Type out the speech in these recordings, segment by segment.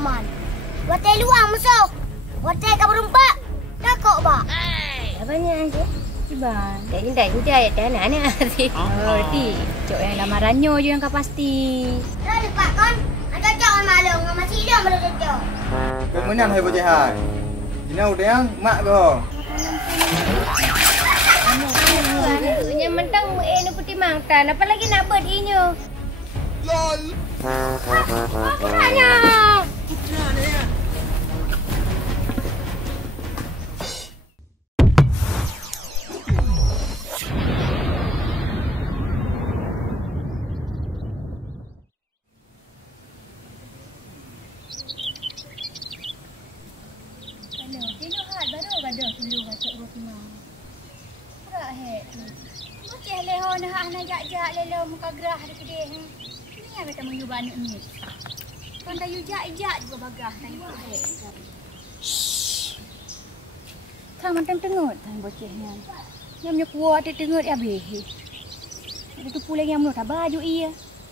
man. Watai luang musuh. Watai kau berumpak. Dah kok ba. Banyak aja. Tiba. Dah ya dah anak sih. Oh, ti. Cok yang lamarannya je yang kau pasti. Dah lepas kan. Ada cok malam dengan masih dia belum cocok. Kemenang hai bocah hai. Dina udah yang mak go. Nya mentang nu putih mangtan. Apa lagi nak buat inyo? Lol. Putranya. Jak lelo muka gerah di kedai. Ni yang kita menyu banyak ni. Kan tayu jak juga bagah tayu kedai. Kang mantang tengut kan bocahnya. Yang menyu kuat dia tengut habis. Ada tu pula yang menurut baju ia.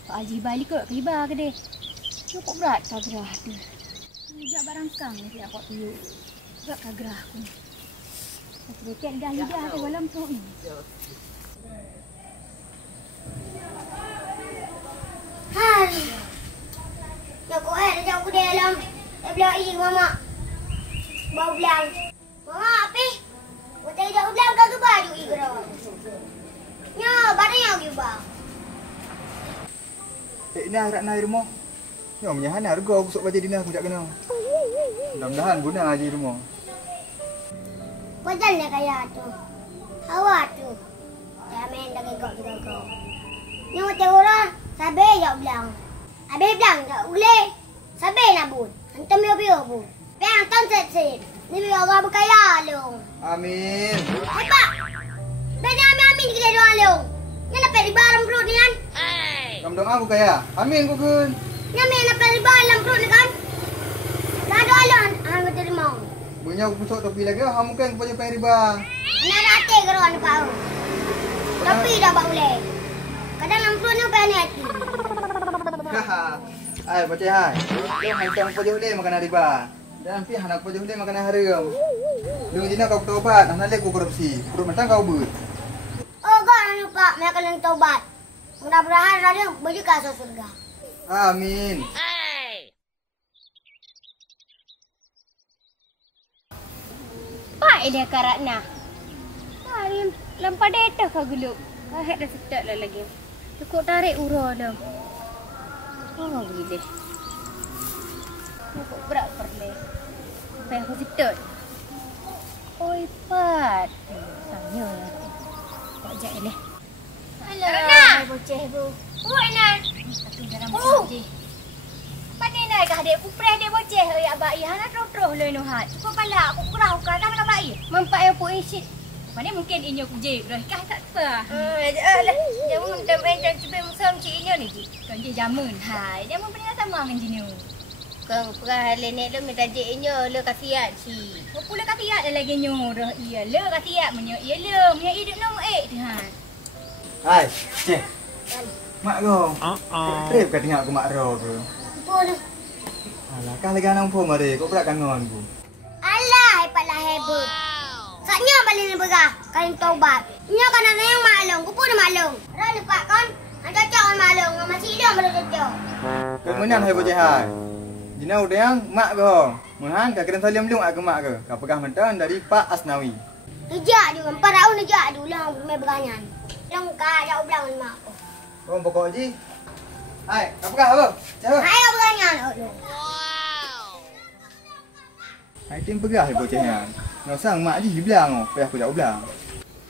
Pak Haji balik ke riba kedai. Cukup berat kau gerah tu. Jak barang kang ni aku tayu. Berat kau gerah aku. Sedikit dah lidah tu dalam tu ni. Hari. Ya kau ada jauh ke dalam. Saya bilang ini mama. Bau belang. Mama apa? Watai jauh belang kau ke baju igro. Ya, barang yang juga. Ini harap naik rumah. Yo menyahan harga busuk baju dina aku jak kena. Mudah-mudahan guna aja rumah. Wajalnya kayak tu. Awak tu. Saya main lagi kau juga kau. Yang watai orang. Sabar jauh belang. Habis belang tak boleh. Sabar nak bun. Hantam biar bun. Biar hantam set-set. Ni biar orang berkaya long. Amin. Hebat. Biar amin kita doa long. Ni nak pergi barang perut ni kan? Kamu doa aku kaya. Amin aku kun. Ni amin nak pergi barang perut ni kan? Dah doa long. Aku terima. Bunyi aku pusok topi lagi. Kamu kan aku pakai riba. Nak rata ke ruang dekat aku. Tapi dah tak boleh. Kadang lampu ni apa ni hati? Hai, bocah hai. Lu hantam pojok dia makan riba. Dan pi anak pojok dia makan haram. Lu dina kau taubat, anak dia kau korupsi. Perut mentang kau but. Oh, kau nak lupa mereka yang taubat. Mudah-mudahan dia baju kasut surga. Amin. Pak dia karatna. Hari lampa data kau guluk. Kahit dah sedap lah lagi. Cukup tarik urah dah. Oh, boleh. Cukup berat perle. Sampai aku sedap. Oi, Pat. Saya lah. Kau ajak ni. Hello. Hai, bocah bu. Oi, Nan. Satu dalam saja. Pandai nak kah dia kupres dia bocah oi abak ia nak terus le no hat. Cukup pala aku kurang kan nak abak ia. Mampak yang pu isit. Mana mungkin inyo kuje dah kah tak apa. Alah. Jamun tempat yang cibe musam cik inyo ni. Kan je jamun. Hai, jamun pernah sama dengan jinu. Kang perah le nek le minta je inyo le kasiat si. Pula kasiat lagi inyo dah iya le kasiat menyo iya le menyo hidup nom tu ha. Hai, cik. Mak go. Trip ka tengok aku mak ro ke. Apa tu? Alah, kah lagi anak pun mari. Kau berat kangon aku. Alah, hebatlah hebat. Saknya balik ni berah. Kain taubat. Nya kan ada yang maklum. Ku pun maklum. Dah lupa kan? Ada cakap maklum. Masih dia belum cakap. Kemenang hai bocah hai. Dina udah yang mak go. Mahan ka kena salim lung aku mak ke. Ka pegah mentang dari Pak Asnawi. Nejak dia. 4 tahun nejak dia. Ulang main beranyan. Lengkap jauh belang ni mak aku. Kau pokok ji. Hai, ka pegah apa? Cakap. Hai jauh beranyan. Hai tim pegah hai bocahnya. Nggak sang mak ji bilang oh, payah aku jauh bilang.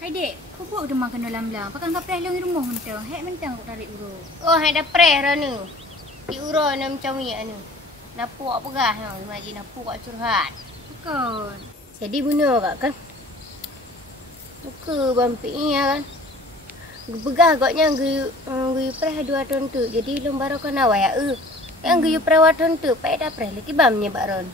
Hai dek, kau buat udah makan dalam belang. Pakai kau preh di rumah mentang. Hek mentang aku tarik urut. Oh, hai dah preh dah ni. Di urut nak macam ni anu. Napuk pegah no, maji napuk kat curhat. Bukan. Jadi guna kak kan? Muka bampik ni kan. Pegah agaknya gui preh 2 tahun tu. Jadi lembar kau nak wayak Yang gui perawatan tu, pai dah preh lagi bamnya baron.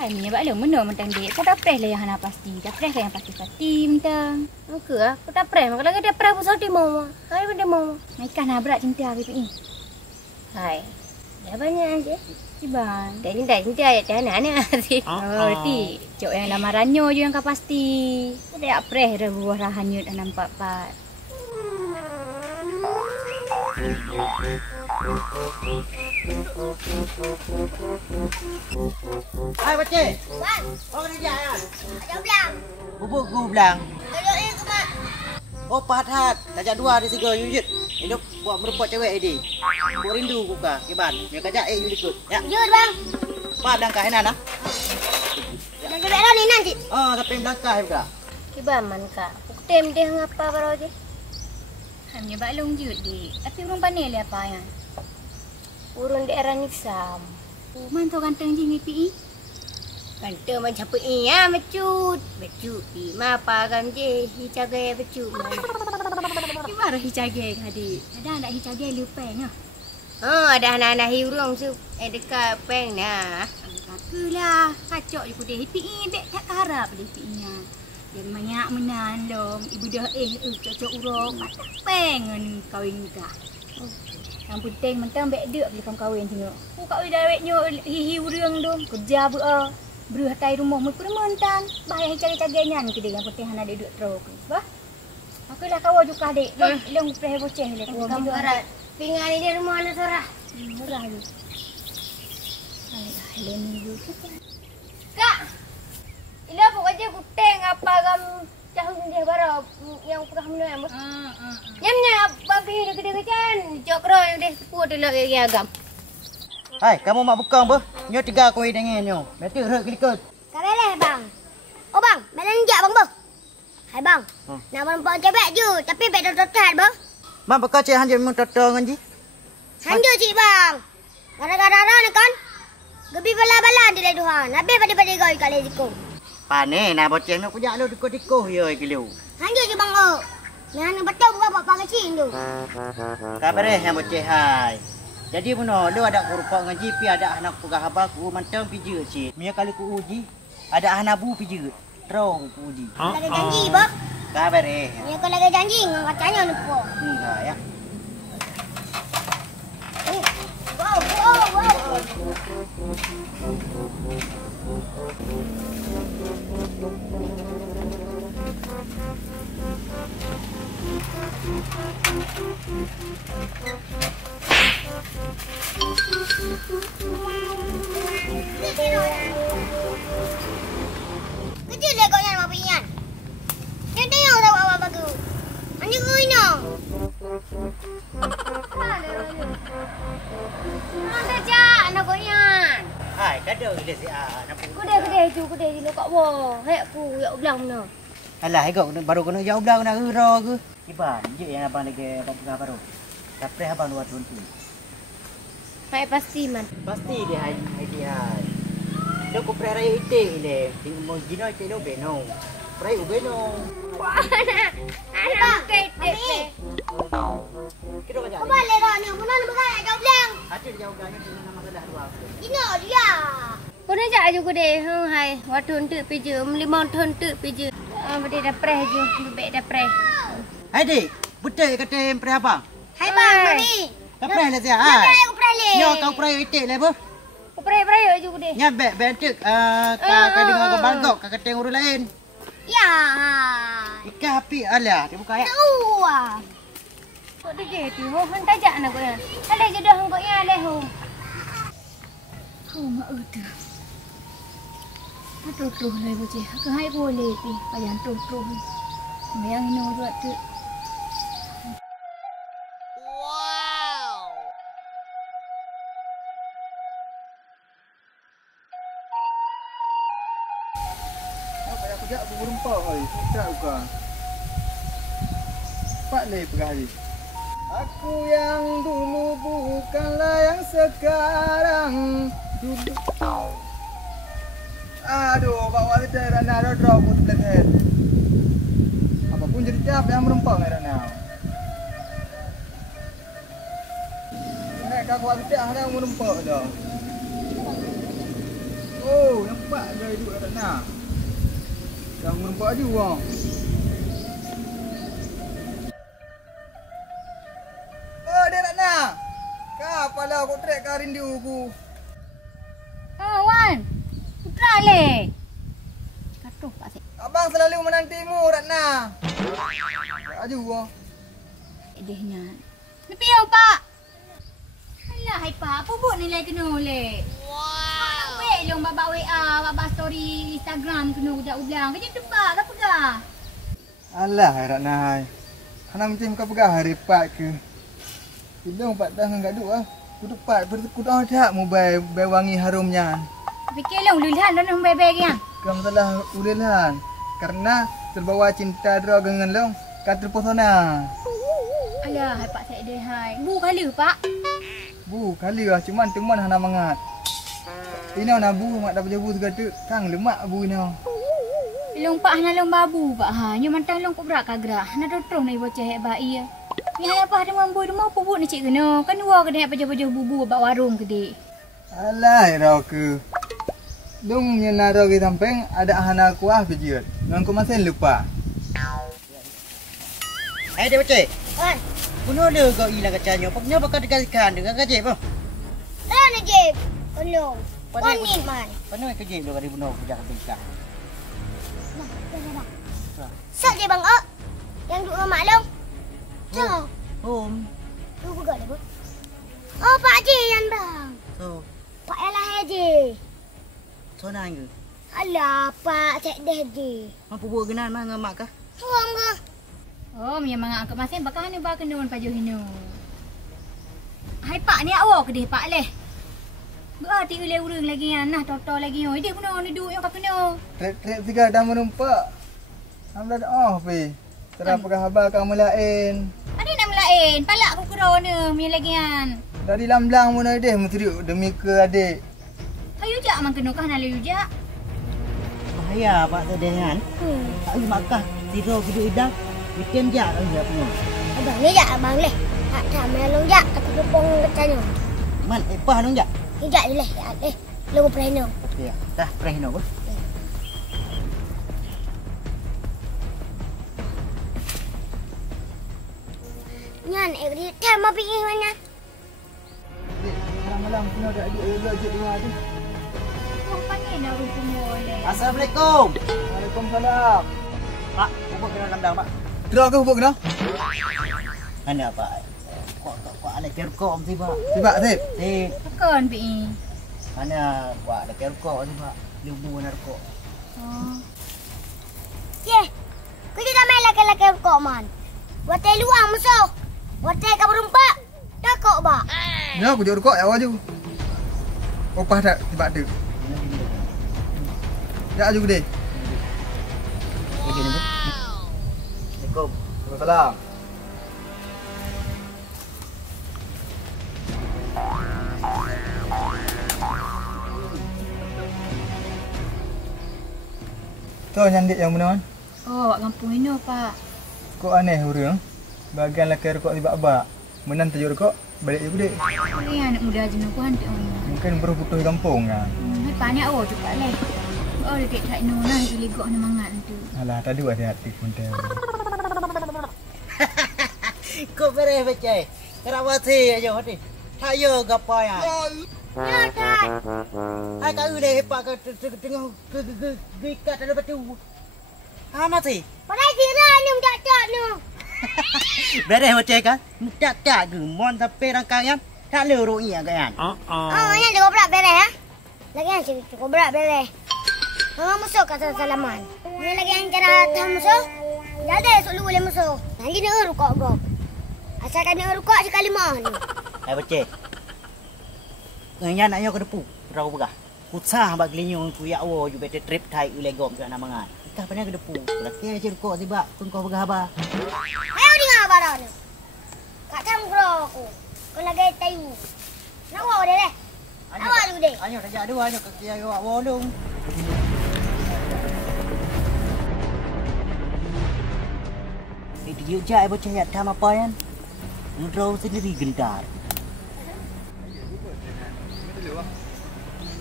Hai menyebab lu mana mentang dek. Kau dah preh lah yang hana pasti. Dah preh lah yang pasti mentang. Muka ah, kau dah preh. Maka lagi dia preh pasal dia mau. Hai benda mau. Naikkan nak berat cinta hari ni. Hai. Dah banyak je. Iban. Tak cinta ayat anak-anak sih. Berarti cok yang lamarannya je yang kau pasti. Ada apreh dah buah rahannya dah nampak pat. Hai bocah. Wan, Kau kena dia ya. ada belang. Bubuk gu belang. Duduk ni ke mak? Oh pahat. Kajak dua di siga yujud. Hidup buat merupakan cewek ini. Buat rindu buka kiban. Ya kajak you ikut. Ya. Jujur bang. Pak belangkah enak nah. Jangan kebek dah ni nanti. Oh sampai belangkah buka. Kiban man kak. Uktem dia ngapa baru je? Hanya balung jut di. Tapi urang panel apa ya? Urang daerah Nisam. Man tu ganteng je ni PI. Ganteng macam PI ya becut. Becut pi mapa gam je hicagai becut. Gimana hicagai tadi? Ada anak hicagai lupeng ah. Oh, ada anak-anak hiurung tu dekat peng nah. Kakulah kacok je kudeh PI bek tak harap dia PI-nya. Dia banyak menandong ibu dah cocok urang patah pengen kahwin nikah. Yang penting mentang bek dek beli kahwin tengok. Ku kau dawetnya hihi urang dong kerja beu berhatai rumah mu permentan. Bahaya cari-carinya ni kedai yang penting hana dek duk teruk. Bah. Aku dah kawan juga dek. Long preh boceh le. Kamu berat. Pingan ni dia rumah anak sorah. Murah je. Alah, leni dulu. Kak. Ila pokoknya kuteng apa gam tahu dia baru yang pernah menang. Nyamnya bagi dia gede kan. Jokro yang dia sepuluh dulu yang agam. Hai, kamu mak bukang ber? Nyo tiga koi dengan nyo. Betul rek kelikut. Kabeleh bang. Oh bang, mana ni jak bang bo? Hai bang. Nak nampak cebek je tapi bek total bang. Mak bekal cek hanjir mun toto ngan ji. Handu cik bang. Gara-gara ni kan. Gebi bala-bala di le duhan. Habis pada-pada goi kat le jiko. Pane nak bocah nak kujak lu diko-diko ye keliu. Handu je bang oh. Ni hang betul buat apa kecil tu. Kabare yang bocah hai. Jadi puno lu ada kurupa ngaji pi ada anak pegah abaku mantang pije cik. Mia kali ku uji ada anak bu pije. Terong ku uji. Lagi janji bang. Kabare. Ni kau lagi janji ngang katanya lupa. Enggak ya. Wow. Kecil dia kau yang apa pian? Dia tengok tahu apa bagus. Ani kau ini. Ada je anak kau yang. Hai, kada ile si anak. Kuda je lo kat bawah. Hek aku ya ulang mana. Alah, ikut baru kena jauh belah kena ero ke. Iban, je yang abang lagi abang pegah baru. Tapi abang dua tahun tu. Hai pasti man. Pasti dia hai dia. Dia ko pre raya ite ile. Ting mo gino ite do beno. Pre u beno. Anak Kete. Kira baca. kau balik dah ni. Mana nak berkaya jauh belang. Ada jauh ganya dengan nama kedah dua. Ini dia. Kau nak jak je kuda. Hai. Waktu untuk pije. 5 tahun untuk pije. Benda dah preh je. Bebek dah preh. Hai dik, betul kata pre abang. Hai bang, mari. Kau pre lah sia. Hai, Hai. aku peralih. Nyo kau pre ite le bo. Kau preh je kuda. Nya bek bentuk ka dengan kau bangkok ka kata urus lain. Ya. Ikan api alah dia buka ya. Tahu ah. Kau dah jadi. Han tajak nak kau yang. Aleh je dah kau yang aleh. Mak udah. Tuh lah bocah. Kau hai boleh pi. Payah tuh. Bayang ini buat tu. Apa yang aku jak aku berempat oi. Tak buka. Pak le pergi. Aku yang dulu bukanlah yang sekarang. Dulu. Aduh, bawa kita Rana drop pun terlepas. Apapun jadi cap yang merempang Rana. Nek kau waktu dah ada merempang dah. Oh, nampak dia duduk Rana. Yang merempang je wang. Oh, dia Rana. Kau apa kepala kau trek ke rindu aku. Oh, Wan. Putra le. Katuh Pak Sik. Abang selalu menantimu, Ratna. Aju gua. Edehnya. Ni piau, Pak. Alah, hai Pak. Apa buat nilai kena le? Wow. Weh, long babak WA, babak story Instagram kena udak-ulang. Kerja tebak ke apa dah? Alah, Ratna. Hana macam kau pegah hari Pak ke. Hidung Pak tangan gaduh ah. Ku tepat bertekut ada mobile wangi harumnya. Fikir long lulihan dan nak baik-baik yang. Kau masalah ulilan. Karena terbawa cinta dro dengan long. Kau terpesona. Alah, hai Pak Sik deh hai. Bu kali Pak. Bu, kali lah cuman teman hana mangat. Ini nak bu mak dapat jabu segala kang lemak bu ini. Long Pak hana long babu Pak ha. Nyo mantang long ko berak kagra. Hana dotrong nai bocah hek bai ya. Ni hai apa ada mambu demo apa bu ni cik kena. Kan dua ke dah pajah-pajah bubu bak warung ke dik. Alah, rau ke. Long nyena rau ke samping ada hana kuah pijit. Ngan ku masih lupa. Dia bocah. Wan. Bunuh dia kau hilang kacanya. Paknya bakal dikasihkan dengan kajib apa? Dah nak jeb. Tolong. Pandai Wan ni man. Mana kajib dia kali bunuh budak bingkang. Sak je bang ok. Yang duk dengan mak long. Cak. Om. Tu buka dah bu. Oh Pak Haji yang bang. So, Pak Yalah Haji. so nang ke? Alah Pak Cik Deh Haji. Mampu buat kenal mah dengan mak kah? Suam ke? Oh, mi mangak angkat masing bakal hana ba kena pajuh hino. Hai Pak ni awak ke deh Pak leh. Berarti ulai urang lagi yang nah toto lagi yo. Dia guna ni duk yang kat kena. Trek-trek tiga dah menumpak. Hamlah dah pe. Terang pegah habar kamu lain. Ada nama lain. Palak aku kerana mi lagi yang. Dari lamblang mun ada mesti demi ke adik. Hayu jak mang kena kah nak layu jak. Bahaya Pak Sedehan. Tak boleh makan. Tiro hidup idang. Bikin jak kan dia punya. Abang ni jak abang leh. Tak sama long jak kata kepong kecanya. Man, apa nang jak? Ni jak je leh. Jak leh. Logo preno. Ya, dah prehno ko. Nyan di time mau pergi mana? Malam-malam kena ada adik dua tu. Oh, panggil dah rupa boleh. Assalamualaikum. Waalaikumsalam. Pak, bubuk kena landang, Pak. Terang ke hubuk kena? Mana Pak? Kok ada kerkok mesti Pak. Sibak sip. Sip. Bukan pi. Mana Pak ada kerkok ni Pak. Lubu narkok. Oh. Ye. Kita main laki-laki kok man. Buat luang musuh. Buat kabur rumpak. Dah kok ba. Ya aku jauh kok awak je. Opah tak sibak tu. Ya aju gede. Begini tu. Assalamualaikum. Waalaikumsalam. Tu nyandik yang mana man? Oh, kampung ini Pak. Kok aneh orang. Bagian laki rokok tiba-tiba. Menan tajuk rokok, balik je gede. Boleh anak muda jenuh ku hantar orang. Mungkin baru putus di kampung kan. Hai Pak ni awak juga leh. Oh, dekat tak no nah itu ligok nak mangat tu. Alah, tadi ada hati pun dia. Kau beres becai. Kerawat sih aja hati. Tak ya gapa ya. Ya dah. Hai kau dah hebat kau tengah gikat ada batu. Ha mati. Padai kira ni tak ni. Beres becai kan? Tak gemon sampai rangkaian. Tak leruk iya kan? Oh, yang dia berat beres ha. Lagi yang cukup berat beres. Musuh kata salaman. Ni lagi yang cara tahan musuh. Jadi esok boleh musuh. Nanti dia rukuk gop. Asalkan dia rukuk sekali mah ni. Hai becai. Nganya nak yo ke depu. Rau begah. Kusah bak linyo ku ya wo ju bete trip thai ule gom ke nama ngan. Kita pernah ke depu. Laki je kok sibak kun kau begah ba. Ayo di ngah barang ni. Kak cam bro aku. Kau lagi tayu. Nak bawa dia deh. Awak dulu deh. Anyo dah dua anyo ke kia yo wo dong. Dia jai bocah ya tam apa yan? Ndrau sendiri gendar.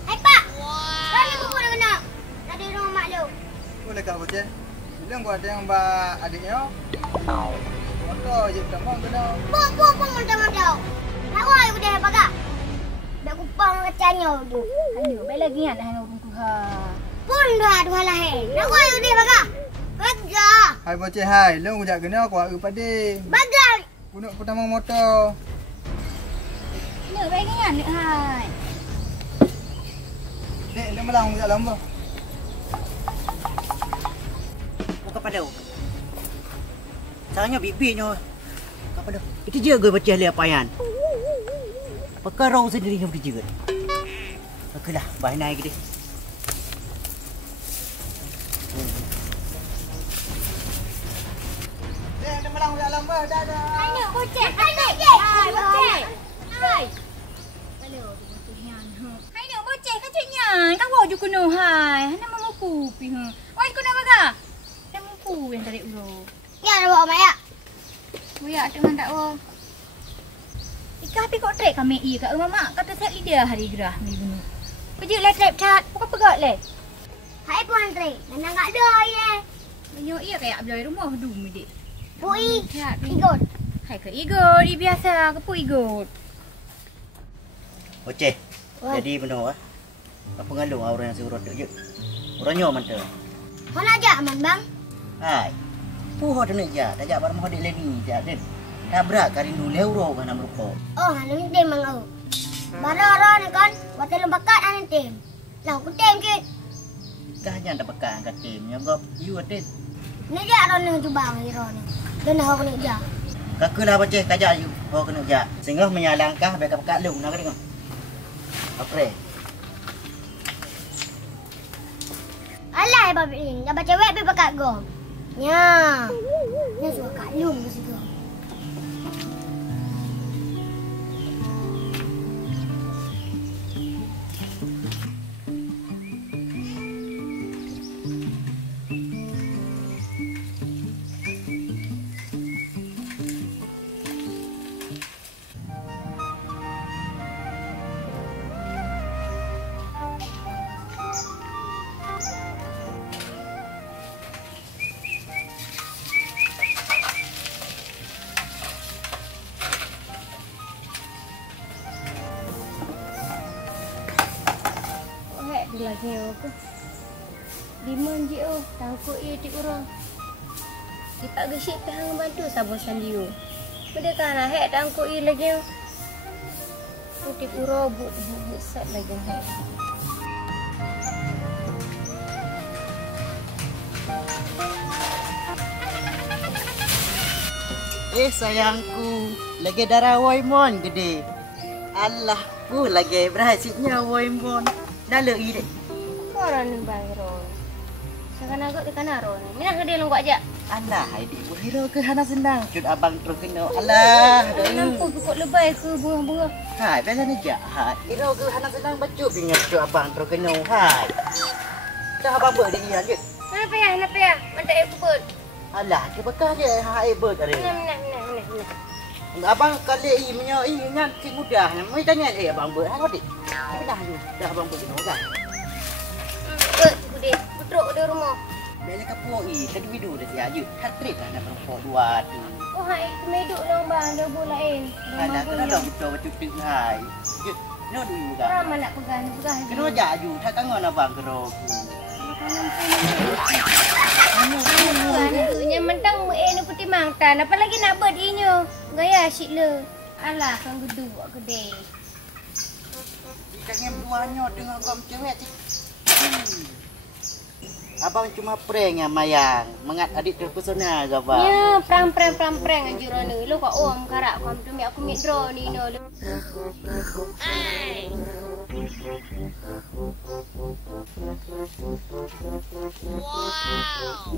Hai Pak. Kau ni buku dah kena. Tadi rumah mak lu. Boleh kah bocah? Bilang gua ada yang ba adiknya. Motor je tak mau kena. Buku mentang-mentang. Nak bawa aku deh pakai. tanya tu. Aduh, baik lagi kan hang urung tu ha. Pun dua lah he. Nak kau yang dia baga. Baga. Hai bocah hai, long ujak kena aku aku pade. Baga. Punuk pertama motor. Nak baik lagi kan lek hai. Dek, dia melang ujak lamba. Buka pada. Caranya bibirnya. Buka pada. Itu je gue baca lihat payan. Perkara sendiri yang berjaga. Okeylah, bahan naik dia. Dek, dia melang ujak lamba. Dah dah. Hai nak bocah. Hai nak je. Hai bocah. Hai. Aduh, butihan ha. Hai nak bocah kacuknya. Kau bawa je kuno hai. Hana mamuku pi ha. Oi kuno baga. Dah mampu yang tarik uro. Ya nak bawa Maya. Buya tak man tak wa. Ikah pi kok trek kami i kat rumah mak kata set lidah hari gerah ni bunuh. Kerja le trap chat. Pokok pegat le. Hai Puan Tri. Nang tak ada ye. Banyak ia kayak belai rumah dum dik. Pui. Chat ni. Ikut. Hai ke igot, i biasa ke pu igot. Oceh. Wah. Jadi benar ah. Apa ngalung orang yang suruh tu je. Orangnya mantap. Kau nak ajak aman bang? Hai. Puho tu nak ja, dah jak barang hodik lagi ja den. Tabrak kari nu leuro kan nam rupo. Oh, hanum tim mang au. Bara-bara ni kan, buat lembakat anan tim. Lah aku tim ke. Kah jan dah pekan kat tim nyogop you den. Ni dia ron ni cuba ngi ron ni. Dan aku ni ja. Kakulah boceh kajak you. Ho kena ja. Sehingga menyalangkah baik pekat lung nak dengar. Apre. Alah babi ni, dah baca web pakai gom. Ya. Ni suka kat lum ke situ. Lagi aku. Diman je oh, tangkuk ia tik orang. Kita gesik pehang bantu sabosan dia. Pada kana hek tangkuk ia lagi. Putih pura but sat lagi hek. Sayangku, lagi darah Waimon gede. Allah, lagi berhasilnya Waimon. Dah lei dek. Orang ni bang Ron. Sekarang agak di kanan Ron. Minah ke dia longgak aja. Alah, hai dik hero ke hana senang. Cut abang terus kena. Alah, Nampak pokok lebay ke bunga-bunga. hai, bela ni jak. Hai, hero ke hana senang bacu dengan cut abang terus kena. Hai. Dah abang ber dia dia. Kenapa ya? Mantap air puput. Alah, dia bekah dia hai ber tadi. Minah. Abang kali i menyo i ngan cik mudah. Mai tanya abang ber. Hai dik. Dah abang ber kena kan. Gede, putruk di rumah. Bela kapur i tadi video dah dia. Hat-trick lah nak perempuan dua tu. Oh, hai, meduk lah bang, dah bolain. Alah, kena dah betul bacu tik hai. Je, no du juga. Ramai nak pegang. Kena ajak aju, tak kangen abang kerok. Nya mentang ni putih mangtan. Apa lagi nak buat dia? Gaya asyik le. Alah, kan gedu buat gede. Ikannya buahnya dengan kau cewek cik. Abang cuma prank yang mayang. Mengat adik terpesona ke abang? Ya, prank anjuran ni. Lu kau om karak kau tu aku mik draw ni no. Ai. Wow.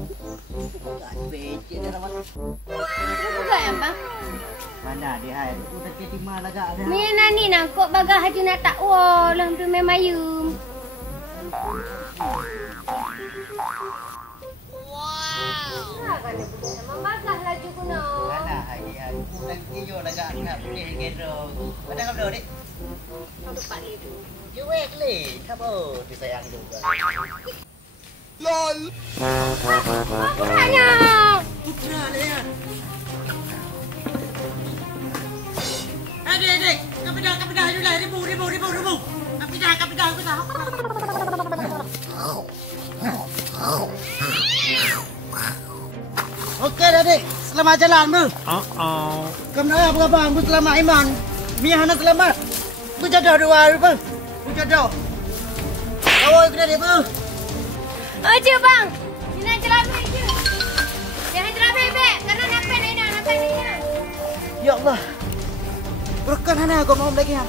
Becek dah rawan. Buka ya, bang? Mana dia hai? Tu tak terima lagak dah. Mina ni nak kok bagah haju nak tak wah, lah tu memayum. Membagah laju kuno. Mana hai dia? Lagi yo lagak nak boleh gerong. Ada kau dik? Untuk pak itu. Juwek le. Kabo disayang juga. LOL. Putranya. Putra le ya. Adik. Kau dah dulu lah ribu. Kau dah. selamat jalan bu. Kenapa abang bu selamat iman? Mia hana selamat. Bu jodoh dua bu. Bu jodoh. Kawai kena dia bu. Aja bang. Jangan jalan aja. Jangan jalan bebek karena nampak ni. Ya Allah. Berkan hana kau mau lagi ya.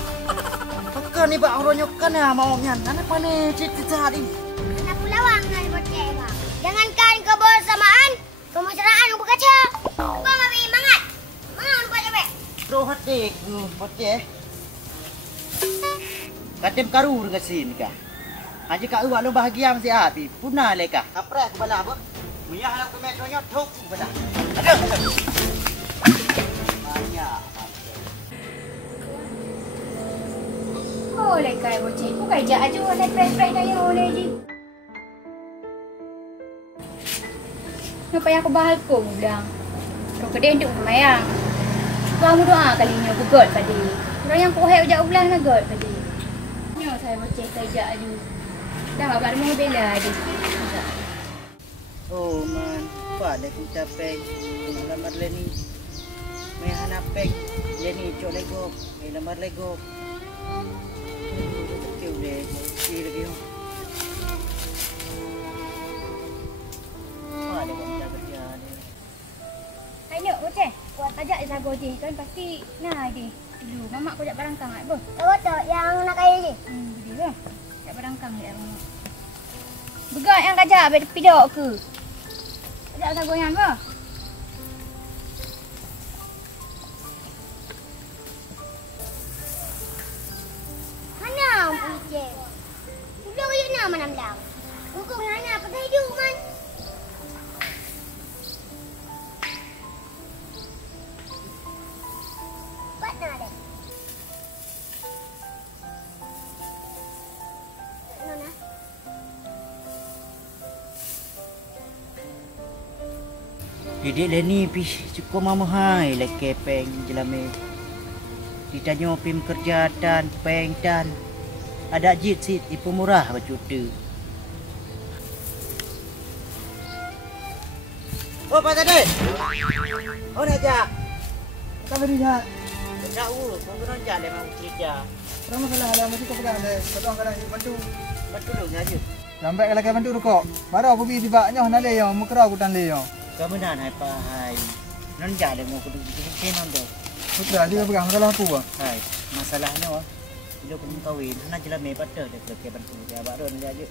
Berkan ni bak orang nyokan ya mau nyan. Anak mana cerita tadi. Aku lawang dengan bocah bang. Jangankan kau bersamaan, pembicaraan berkaca. Bang ambil mangat. Mangat lupa cepet. Roh hati ku bocah. Katem karu dengan sin kah. Haji kak uak lo bahagia mesti api. Punah leka. Apres bala apa? Mia halang ke metronya tok bala. Aduh. Banyak. Oh, lekai bocah. Bukan je aja oleh fresh-fresh dah yang oleh je. Kenapa yang aku bahal kau bilang? Kau kedai untuk semayang. Kamu doa kalinya aku god tadi. Orang yang kau hai ujak ulang nak god tadi. Nyo saya bocah kerja adu. Dah abang mau bela adu. Oh man, apa dah aku capek. Lamar leni. Mai hana pek. Jadi cok lego. Lamar lego. Kêu deh, si lagi. Apa ada bangsa kerja ni? Hai nak bocah. Buat ajak sago je kan pasti nah je. Dulu mamak kau jak barangkang ai apa? Tahu yang nak kaya ni. Betul lah. Jak barangkang dia mamak. Begat yang kajak abis pidok ke? Ajak sago yang apa? Mana bocah? Udah kaya nak mana belang. Hukum mana pakai hidup man. Nak deh. Nona. Didik Leni pi cukup mama hai le kepeng jelame. Ditanya pim kerja dan peng dan ada jit sit ipu murah bacutu. Oh Pak Tade. Oh nak jak. Kau beri jahat. Jauh, kau kena jak le mau kerja. Ramai salah mesti kau pegang deh. Kau kadang bantu. Betul lu ngaji. Sampai kalau kau bantu rokok. Baru aku pergi tibaknya nak le yo, mukra aku tan le yo. Kamu nak hai pa hai. Non jak le mau kudu kenan deh. Putra dia pegang salah aku ah. Hai, masalahnya wah. Bila kau kawin, nak jelame patah dia ke bantu dia abak ron dia aje.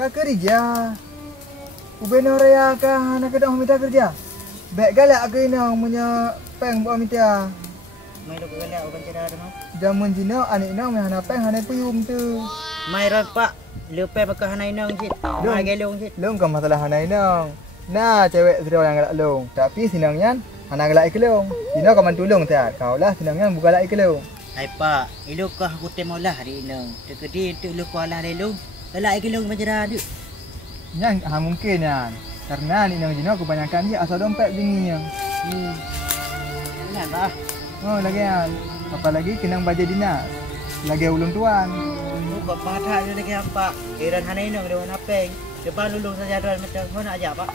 Kau kerja. Ubeno raya kah nak kedang minta kerja. Baik galak aku ini punya peng buat minta. Mai lo kala orang cerah dah. Jamun Cina anik nak meh hana peng hana puyum tu. Mai ron pak, lepai pakai hanai nang jit. Mai gelong jit. Long kan masalah hana inang. Nah cewek sedang yang galak long. Tapi sinangnya hana galak ikelong. Cina kau mantulung tak? Kau lah sinangnya bukan galak ikelong. Hai pak, ilo kah aku temolah hari inang. Tekedi untuk lu kualah lelong. Galak gelong mencerah tu. Yang mungkin yan. Karena anik nang Cina kebanyakan dia asal dompet dingin. Benar pak. Oh lagi yan. Apalagi kenang baju dinas. Lagi ulung tuan. Kau patah je lagi apa? Kiran hanai nang dia warna peng. Depan lulung saja dah macam kau nak ajak pak.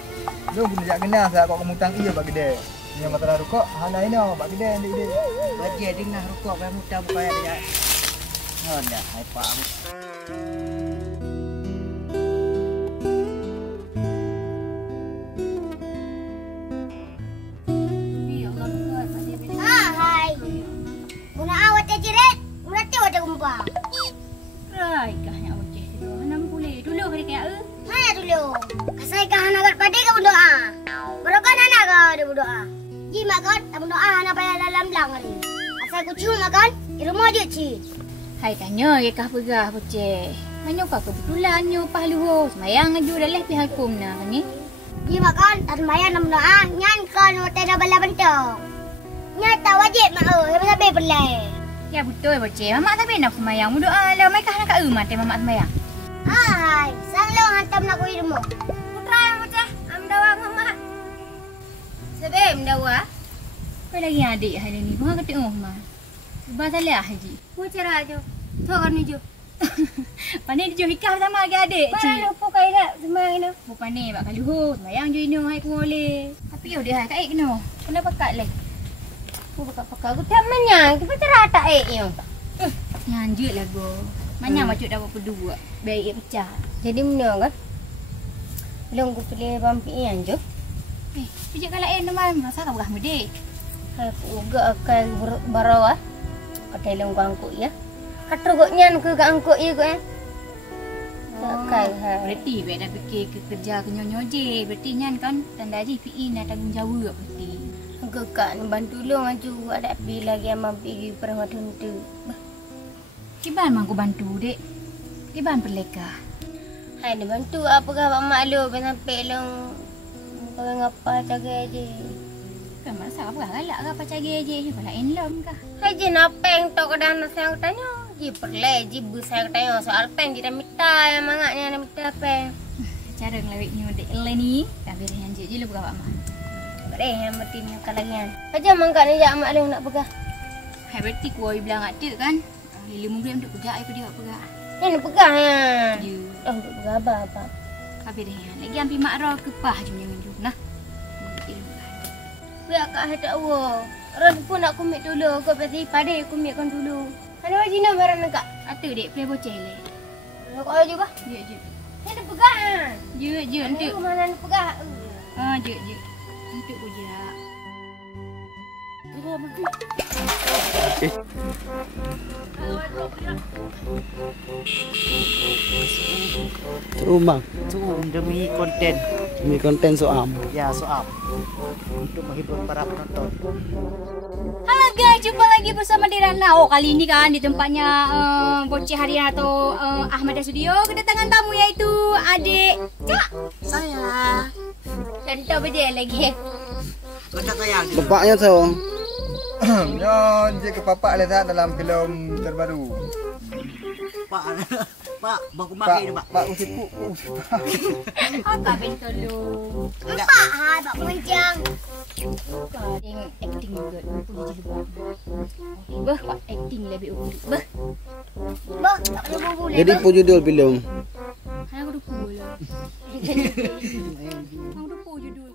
Lu kena jak kena saya kau kemutang iya bagi dia. Yang masalah rokok hana ini bagi dia ndik dia. Bagi dengar rokok bayar mudah bukan dia. Oh dah hai pak. Hai. Guna awat jiret. Guna tu ada gumpang. Rai kahnya bocah tu. Hanam boleh. Dulu kali kayak Mana dulu? Kasai kah anak kat padi kau berdoa. Berdoa anak kau ada berdoa. Ji makan, tak berdoa anak payah dalam belang hari. Asal aku cium makan, di rumah dia cik. Hai tanya ke kah pegah bocah. Hanya kau kebetulan nyo pahluho. Semayang aju dalam pihak hukum nah ni. Ji makan, tak sembahyang dan berdoa. Nyan kan hotel dah bala bentong. Nyan tak wajib mak sampai pelai. Ya betul bocah. Mamak sampai nak semayang. Berdoa lah. Mai kah nak kat rumah teh mamak semayang. Hai, sang lo hantam nak kuih rumah. Putra yang bocah. Amdawa mamak. Sebab amdawa. Kau lagi adik hari ni. Bukan kata mah. Sebab salah haji. Buat cara aja. Tahu kan ni jo. Pandai dia hikah sama lagi adik. Mana lupa kau nak semayang ni? Bukan ni bak kaluh. Semayang jo ino hai ku boleh. Tapi Piu dia hai kat kena. Kena pakat leh. Aku pakat aku tak manya. Kita cerah tak yo. Nyanjut lah go. Mana macam dapat berdua. Biar pecah. Jadi mana kan? Belum aku pilih bampi yang je. Pijak kalau nama masa kau berah mudik. Aku juga akan barawa. Pakai long angkut ya. Katrugoknya ke angkut ya ko berarti baik dah fikir kerja ke nyonyo je. Berarti nyan kan tanda je PE nak tanggung jawab berarti. Aku kan bantu long aju ada pi lagi amam pergi perang tentu. Kiban mang aku bantu dek. Kiban perleka. Hai dia bantu apa kau mak lu sampai long kau ngapa cagai je. Kan masa apa galak ke apa cagai je kalau enlom kah. Hai je napeng tok kadang saya tanya. Ji perle ji busai tanya soal peng kita minta yang mangaknya nak minta peng. Cara ngelawiknya dek le ni, kabir yang je lu buka mak. Bare yang metin kalangan. Aja mangkat ni jak mak lu nak pegah. Hai berarti kuoi bilang ada kan. Lili mungkin untuk pegah ai dia pegah. Yang pegah ya. Oh untuk pegah apa? Kabir yang lagi ambil mak ro kepah je jangan dulu nah. Biar kak ada wo. Orang pun nak kumit dulu, kau pasti pade kumitkan dulu. Ada wajib nak barang nak? Atu dek play bocah le. Kau juga? Je. Ni ada pegang. Je untuk. Aku mana nak pegang? Je. Untuk bujak. Rumah Demi konten. demi konten soam. Ya, soal. Untuk menghibur para penonton. Halo guys, jumpa lagi bersama Dirana. Oh, kali ini kan di tempatnya Bocah Harian atau Ahmad Studio kedatangan tamu yaitu adik Cak. Saya. Dan tahu beda lagi. Kata sayang. Bapaknya so. Nyo je ke papak lihat dalam filem terbaru. Pak, baku makan ni, Pak. Pak usipuk. Apa bentol lu? Empat hai bak mencang. Kau tengok acting juga. Boleh jadi buat. Bah, buat acting lebih unik. Bah. Bah, tak kena bubul. Jadi apa judul filem? Aku lupa lah. Aku lupa judul.